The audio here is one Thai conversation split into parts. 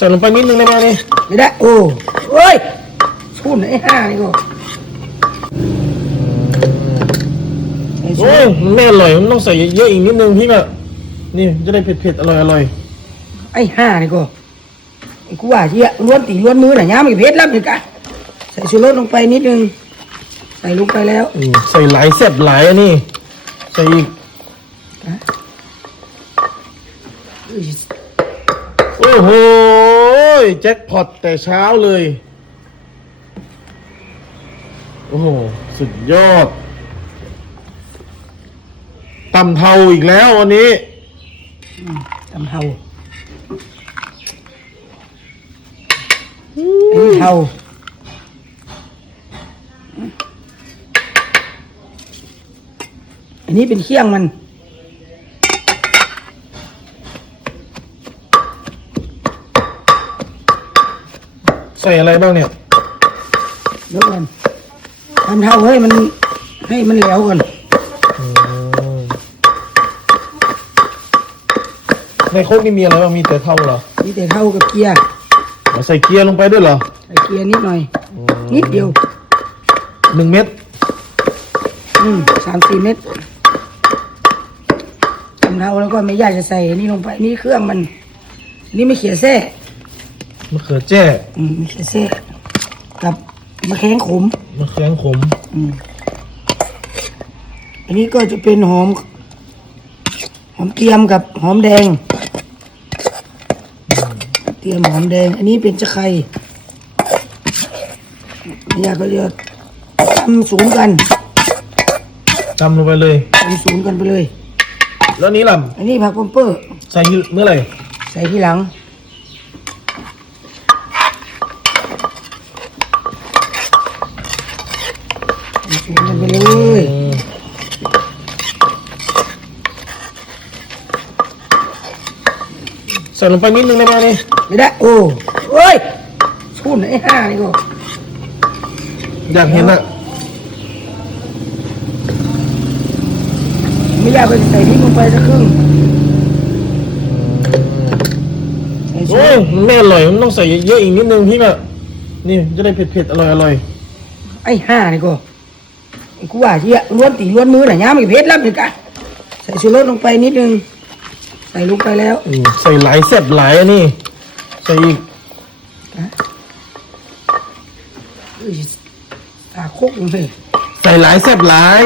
ใส่ลงไปนิดนึงได้ไหมนี่ไม่ได้ โอ้โอ้ยชุ่นไอ้ห้านี่ก็ไอ้โอ้ชุ่ยนมันไม่อร่อย มันต้องใส่เยอะๆอีกนิดนึงพี่แบบนี่จะได้เผ็ดๆอร่อยอร่อยไอ้ห้านี่ก็ไอ้กูว่าที่ล้วนตีล้วนมือหน่ะย้ำอีกเพชรแล้วนี่กะใส่ชูรสลงไปนิดนึง ใส่ลงไปแล้วอืมใส่หลายแซ่บหลายอันนี่ใส่อีกอุ้ยโอ้โห แจ็คพอตแต่เช้าเลย โอ้โห สุดยอดตำเทาอีกแล้ววันนี้ตำเทาอันนี้เทาอันนี้เป็นเคี่ยงมัน ใส่อะไรบ้างเนี่ยเดี๋ยวก่อนทำเท่าให้มันให้มันแหลวก่อนอืมในโคกนี่มีอะไรบ้างมีแต่เท่าเหรอนี่แต่เท่ากับเกียร์เอาใส่เกียร์ลงไปด้วยเหรอใส่เกียร์นิดหน่อย นิดเดียวหนึ่งเม็ดอืมสามสี่เม็ดทำเท่าแล้วก็ไม่ยากจะใส่อันนี่ลงไปนี่เครื่องมัน นี่ไม่เขียแซ่ มะเขือแจ้อืมไม่เขียแซ่กับมะแข้งขมมะเขือขม อืมอันนี้ก็จะเป็นหอม หอมเทียมกับหอมแดงเทียมหอมแดง อันนี้เป็นจะไคร้เนี่ยก็จะทำศูนย์กันตำลงไปเลยทำศูนย์กันไปเลย แล้วนี้ล่ะอันนี้ผักปอมเปอร์ ใส่เมื่อไหร่ใส่ที่หลัง ทำศูนย์กันไปเลยอืมใส่ลงไปนิดนึงได้ไหมนี่ไม่ได้ โอ้โอ้ยชุ่นไอ้ห้านี่ก็อยากเห็นอะไม่อยากไปใส่พริกลงไปสักครึ่งใส่โอ้ยมันไม่อร่อย มันต้องใส่เยอะๆอีกนิดนึงพี่แบบนี่จะได้เผ็ดๆ อร่อยอร่อยไอ้ห้านี่ก็ไอ้ กูว่าที่ล้วนตีล้วนมือหน่ะย้ำอีกเพชรแล้วนี่กะใส่ชูรสลงไปนิดนึง ใส่ลงไปแล้วอืมใส่หลายแซ่บหลายอันนี่ใส่อีกอุ้ยตาโคกลงเลยใส่หลายแซ่บหลาย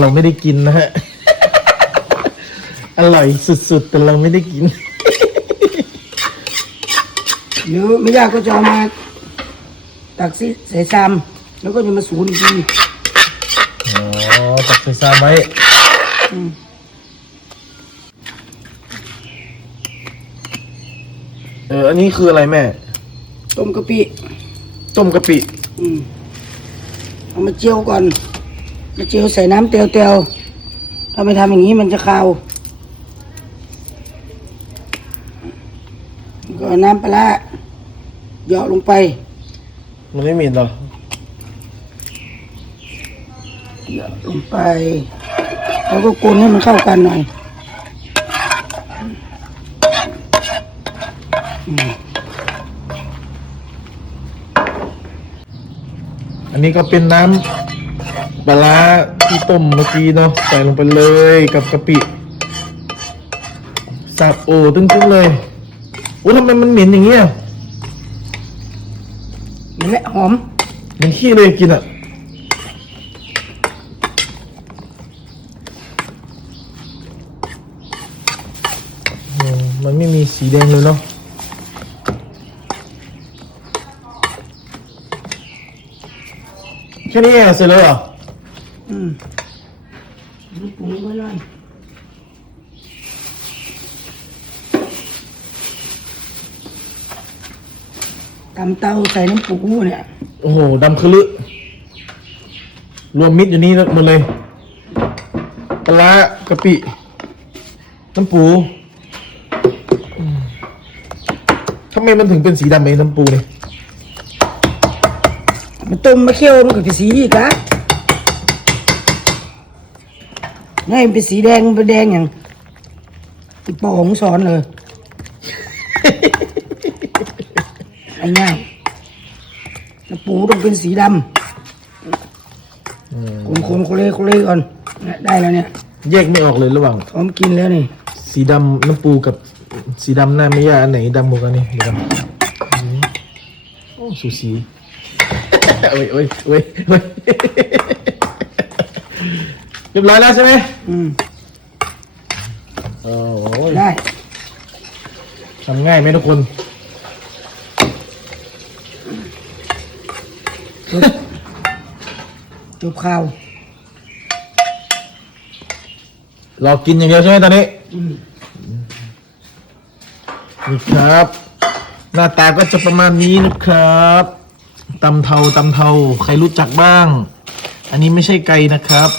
เราไม่ได้กินนะฮะ อร่อยสุดๆ แต่เราไม่ได้กินหรือไม่ยากก็จะเอามา ตักซิใส่ซามแล้วก็จะมาสูนอีกทีอ๋อตักใส่ซามไว้อืมเอออันนี้คืออะไรแม่ ต้มกะปิต้มกะปิ อืมเอามาเจียวก่อน มาเจียวใส่น้ำเตียวๆถ้าไม่ทำอย่างนี้มันจะคาวแล้วก็เอาน้ำปลาร้าเหยาะลงไป มันไม่มีหรอเหยาะลงไปแล้วก็คนให้มันเข้ากันหน่อยอันนี้ก็เป็นน้ำปลาร้าที่ต้มเมื่อกี้เนาะใส่ลงไปเลยกับกะปิสับโอ้ตึ้งๆเลยโอ้ทำไมมันเหม็นอย่างเงี้ย เห็นไหมหอมเหมันขี้เลยกินอะอืมมันไม่มีสีแดงเลยเนาะแค่นี้เองเหรอเสร็จแล้วเหรออืมนี่ปรุงไว้เลย ตำเตาใส่น้ำปูเนี่ยโอ้โหดำคือลึรวมมิตรอยู่นี่หมดเลยปลาร้ากะปิ น้ำปูอืมทำไมมันถึงเป็นสีดำไอ้น้ำปูเนี่ยมันต้มมาเคี่ยวมันก็เป็นสีอีกอะไงมันเป็นสีแดงมันเป็นแดงอย่างที่ปองสอนเลย ไอ้ ง่ายน้ำปูต้องเป็นสีดอืมำคนคนโคเล่โคเล่ก่อนเนี่ยได้แล้วเนี่ย แยกไม่ออกเลยระหว่างพร้อมกินแล้วนี่ สีดำน้ำปูกับสีดำหน้าไม่ยาอันไหนดำกว่ากันนี่เดี๋ยวกันอืมโอ้สูสีโอ้ยโอ้ยโอ้ยโอ้ยเรียบร้อยแล้วใช่ไหมอืมโอ้ยได้ทำง่ายไหมทุกคน จบจบข่าวรอกินอย่างเดียวใช่ไหมตอนนี้อืมนี่ครับ หน้าตาก็จะประมาณนี้นะครับตำเทาตำเทาใครรู้จักบ้าง อันนี้ไม่ใช่ไก่นะครับ